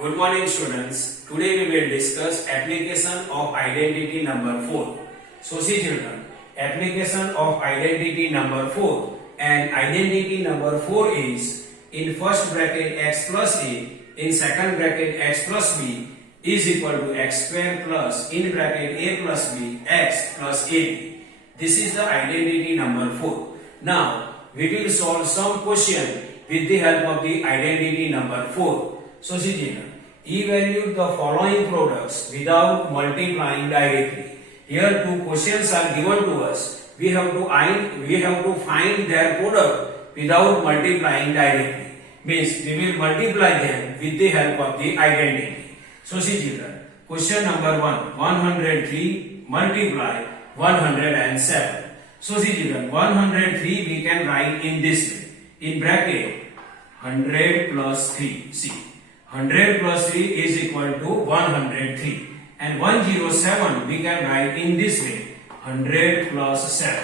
Good morning students. Today we will discuss application of identity number 4. So see children, application of identity number 4 and identity number 4 is in first bracket x plus a, in second bracket x plus b is equal to x square plus in bracket a plus b x plus ab. This is the identity number 4. Now we will solve some question with the help of the identity number 4. So see children, evaluate the following products without multiplying directly. Here two questions are given to us. We have to find their product without multiplying directly. Means we will multiply them with the help of the identity. So see children, question number 1, 103 multiply 107. So see children, 103 we can write in this way. In bracket 100 plus 3. See, 100 plus 3 is equal to 103. And 107 we can write in this way. 100 plus 7.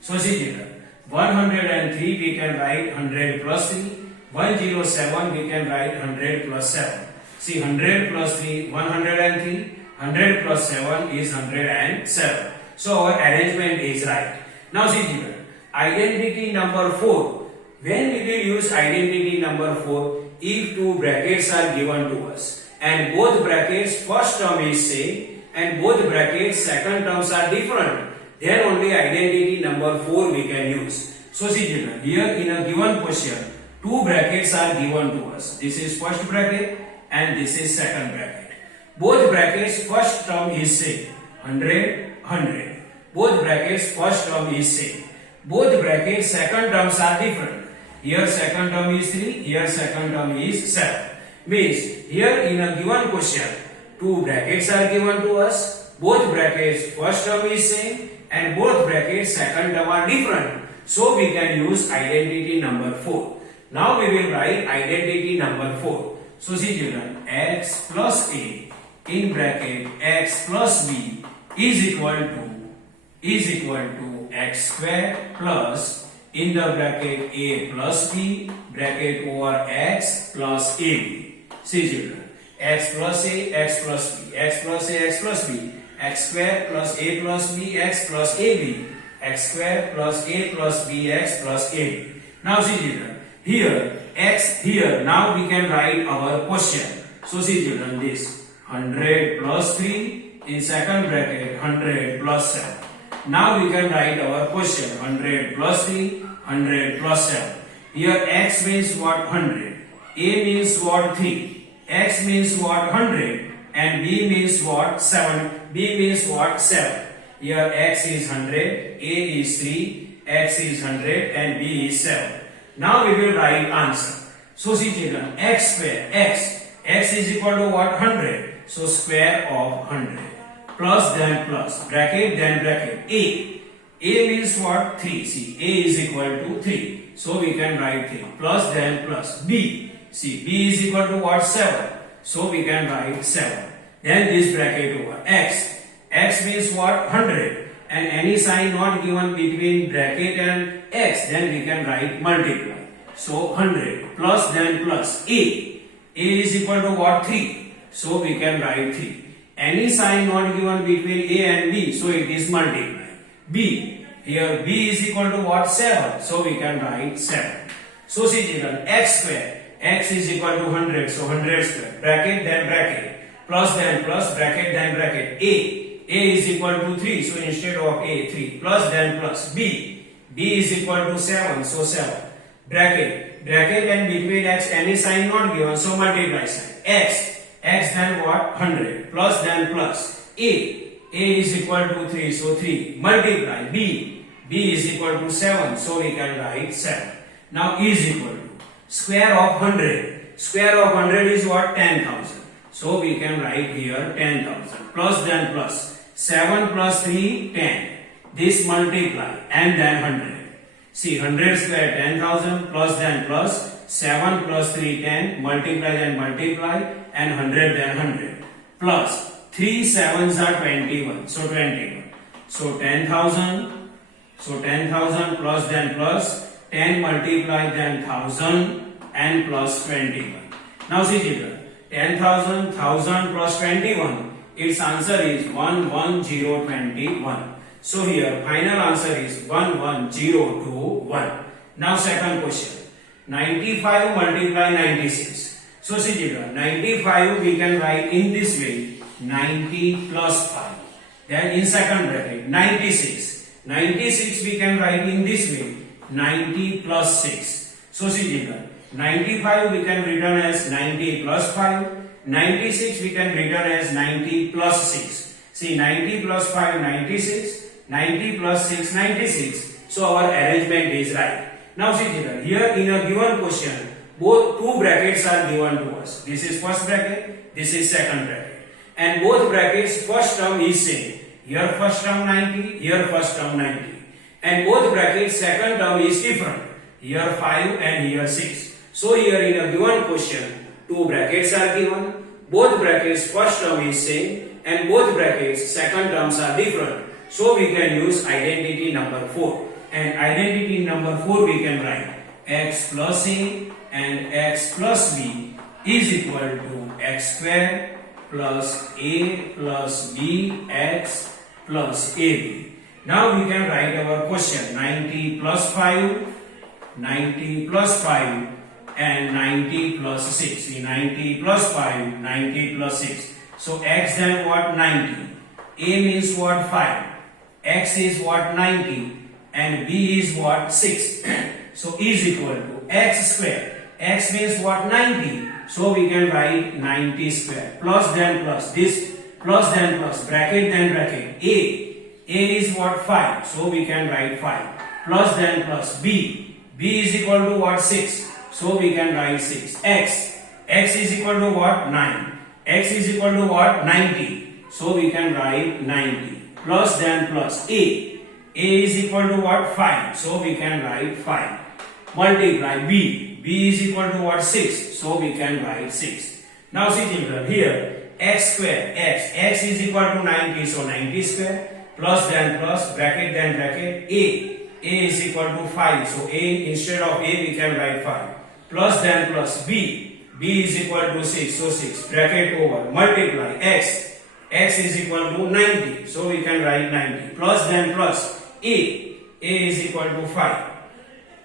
So see children, 103 we can write 100 plus 3. 107 we can write 100 plus 7. See, 100 plus 3, 103. 100 plus 7 is 107. So our arrangement is right. Now see children, identity number 4. When we will use identity number 4, if two brackets are given to us and both brackets first term is same and both brackets second terms are different, then only identity number 4 we can use. So see children, here in a given question, two brackets are given to us. This is first bracket and this is second bracket. Both brackets first term is same, 100, 100. Both brackets first term is same. Both brackets second terms are different. Here second term is 3, here second term is 7. Means here in a given question, two brackets are given to us. Both brackets first term is same and both brackets second term are different. So we can use identity number 4. Now we will write identity number 4. So see children, x plus a in bracket x plus b is equal to x square plus in the bracket a plus b bracket over x plus ab. See children, x plus a, x plus b, x plus a, x plus b, x square plus a plus b, x plus ab, x square plus a plus b, x plus ab. Now see children, here x here, now we can write our question. So see children, this 100 plus 3 in second bracket 100 plus 7. Now we can write our question 100 plus 3, 100 plus 7. Here x means what? 100. A means what? 3. X means what? 100. And B means what? 7. B means what? 7. Here x is 100, A is 3, x is 100 and B is 7. Now we will write answer. So see children, x square, x is equal to what? 100. So square of 100. Plus then plus, bracket then bracket, a means what? 3. See, a is equal to 3. So we can write 3. Plus then plus, b. See, b is equal to what? 7. So we can write 7. Then this bracket over x means what? 100. And any sign not given between bracket and x, then we can write multiply. So 100 plus then plus, a is equal to what? 3. So we can write 3. Any sign not given between a and b, so it is multiply. B, here b is equal to what? 7. So we can write 7. So see children, x square, x is equal to 100, so 100 square, bracket then bracket, plus then plus, bracket then bracket, a is equal to 3, so instead of a, 3, plus then plus, b is equal to 7, so 7, bracket and between x any sign not given, so multiply sign, x then what? 100 plus then plus, a is equal to 3, so 3, multiply b is equal to 7, so we can write 7. Now is equal to square of 100. Square of 100 is what? 10,000. So we can write here 10,000 plus then plus 7 plus 3, 10. This multiply and then 100. See, 100 square 10,000 plus then plus 7 plus 3, 10, multiply then multiply and 100 then 100 plus 3 7s are 21, so 21. So 10,000, plus then plus 10 multiply then 1000 and plus 21. Now see children, 10,000, 1,000 plus 21. Its answer is 11021. So here final answer is 11021. Now second question. 95 multiply 96. So see children, 95 we can write in this way, 90 plus 5. Then in second bracket 96. 96 we can write in this way, 90 plus 6. So see children, 95 we can written as 90 plus 5. 96 we can written as 90 plus 6. See 90 plus 5 96. 90 plus 6 96. So our arrangement is right. Now see children, here in a given question, both two brackets are given to us. This is first bracket, this is second bracket. And both brackets first term is same. Here first term 90, here first term 90. And both brackets second term is different. Here 5 and here 6. So here in a given question, two brackets are given. Both brackets first term is same and both brackets second terms are different. So we can use identity number 4. And identity number 4 we can write x plus a and x plus b is equal to x square plus a plus b x plus ab. Now we can write our question 90 plus 5, 90 plus 5 and 90 plus 6. See 90 plus 5, 90 plus 6. So x then what? 90. A means what? 5. X is what? 90. And b is what? 6. So is equal to x square. X means what? 90. So we can write 90 square. Plus then plus. This plus then plus. Bracket then bracket. A is what? 5. So we can write 5. Plus then plus. B is equal to what? 6. So we can write 6. X is equal to what? 9. X is equal to what? 90. So we can write 90. Plus then plus. A is equal to what? 5. So we can write 5. Multiply B is equal to what? 6. So we can write 6. Now see children, here x square, x is equal to 90. So 90 square. Plus then plus, bracket then bracket. A is equal to 5. So A, instead of A we can write 5. Plus then plus B is equal to 6. So 6. Bracket over. Multiply x is equal to 90. So we can write 90. Plus then plus. A is equal to 5.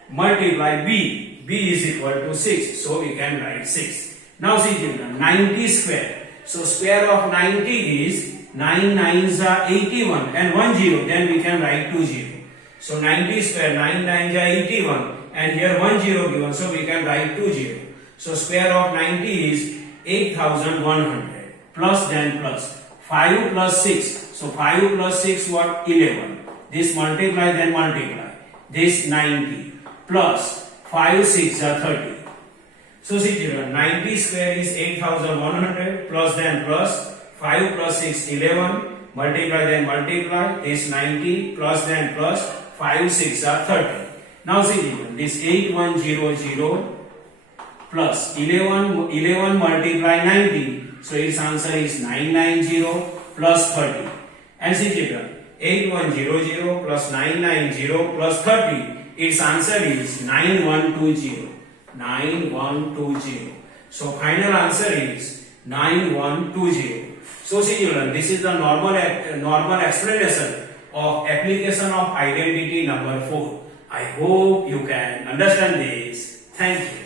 Multiply B is equal to 6. So we can write 6. Now see children, 90 square. So square of 90 is 9 9s are 81 and 1 0. Then we can write 2 0. So 90 square, 9 9s are 81 and here 1 0 given. So we can write 2 0. So square of 90 is 8100. Plus then plus. 5 plus 6. So 5 plus 6 what? 11. This multiply then multiply. This 90 plus 5 6 are 30. So see children, 90 square is 8100 plus then plus 5 plus 6 11. Multiply then multiply. This 90 plus then plus 5 6 are 30. Now see children, this 8100 plus 11 multiply 90. So its answer is 990 plus 30. And see children, 8100 plus 990 plus 30. Its answer is 9120. 9120. So final answer is 9120. So see children, this is the normal explanation of application of identity number 4. I hope you can understand this. Thank you.